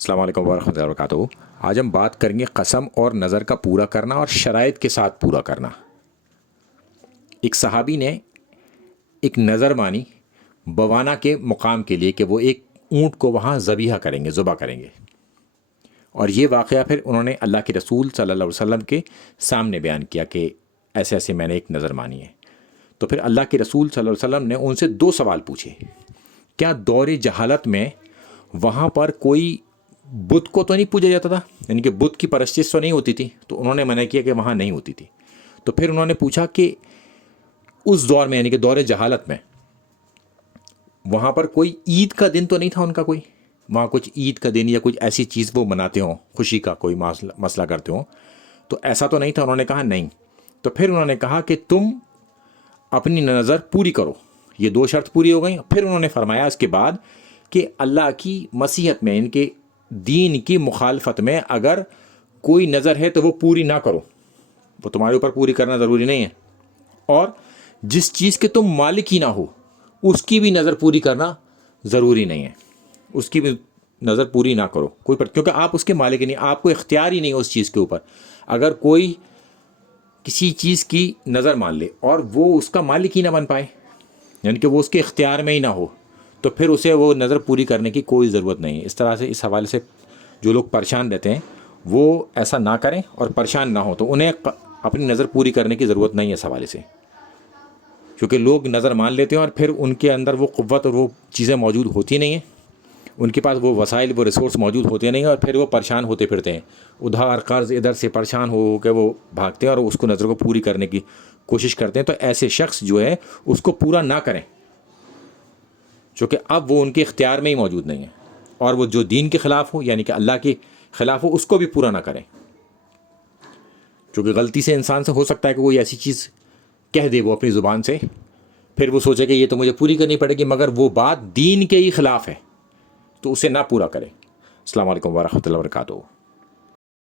السلام علیکم ورحمۃ اللہ وبرکاتہ۔ آج ہم بات کریں گے قسم اور نظر کا پورا کرنا اور شرائط کے ساتھ پورا کرنا۔ ایک صحابی نے ایک نظر مانی بوانا کے مقام کے لیے کہ وہ ایک اونٹ کو وہاں ذبح کریں گے، اور یہ واقعہ پھر انہوں نے اللہ کے رسول صلی اللہ علیہ وسلم کے سامنے بیان کیا کہ ایسے ایسے میں نے ایک نظر مانی ہے۔ تو پھر اللہ کے رسول صلی اللہ علیہ وسلم نے ان سے دو سوال پوچھے۔ کیا دور جہالت میں وہاں پر کوئی بت کو تو نہیں پوجا جاتا تھا، یعنی کہ بت کی پرستش تو نہیں ہوتی تھی؟ تو انہوں نے منع کیا کہ وہاں نہیں ہوتی تھی۔ تو پھر انہوں نے پوچھا کہ اس دور میں، یعنی کہ دور جہالت میں، وہاں پر کوئی عید کا دن تو نہیں تھا ان کا؟ کوئی وہاں کچھ عید کا دن یا کچھ ایسی چیز وہ مناتے ہوں، خوشی کا کوئی مسئلہ کرتے ہوں؟ تو ایسا تو نہیں تھا۔ انہوں نے کہا نہیں۔ تو پھر انہوں نے کہا کہ تم اپنی نظر پوری کرو۔ یہ دو شرط پوری ہو گئیں۔ پھر انہوں نے فرمایا اس کے بعد کہ اللہ کی مسیحت میں، ان کے دین کی مخالفت میں اگر کوئی نظر ہے تو وہ پوری نہ کرو، وہ تمہارے اوپر پوری کرنا ضروری نہیں ہے، اور جس چیز کے تم مالک ہی نہ ہو اس کی بھی نظر پوری کرنا ضروری نہیں ہے، اس کی بھی نظر پوری نہ کرو کیونکہ آپ اس کے مالک ہی نہیں، آپ کو اختیار ہی نہیں اس چیز کے اوپر۔ اگر کوئی کسی چیز کی نظر مان لے اور وہ اس کا مالک ہی نہ بن پائے، یعنی کہ وہ اس کے اختیار میں ہی نہ ہو، تو پھر اسے وہ نظر پوری کرنے کی کوئی ضرورت نہیں ہے۔ اس طرح سے اس حوالے سے جو لوگ پریشان رہتے ہیں وہ ایسا نہ کریں اور پریشان نہ ہوں، تو انہیں اپنی نظر پوری کرنے کی ضرورت نہیں ہے اس حوالے سے، کیونکہ لوگ نظر مان لیتے ہیں اور پھر ان کے اندر وہ قوت اور وہ چیزیں موجود ہوتی نہیں ہیں، ان کے پاس وہ وسائل، وہ ریسورس موجود ہوتے نہیں ہیں، اور پھر وہ پریشان ہوتے پھرتے ہیں، ادھار قرض ادھر سے پریشان ہو کے وہ بھاگتے ہیں اور اس کو نظر کو پوری کرنے کی کوشش کرتے ہیں۔ تو ایسے شخص جو ہے اس کو پورا نہ کریں، چونکہ اب وہ ان کے اختیار میں ہی موجود نہیں ہے، اور وہ جو دین کے خلاف ہو، یعنی کہ اللہ کے خلاف ہو، اس کو بھی پورا نہ کریں، چونکہ غلطی سے انسان سے ہو سکتا ہے کہ کوئی ایسی چیز کہہ دے وہ اپنی زبان سے، پھر وہ سوچے کہ یہ تو مجھے پوری کرنی پڑے گی، مگر وہ بات دین کے ہی خلاف ہے، تو اسے نہ پورا کرے۔ السلام علیکم ورحمۃ اللہ وبرکاتہ۔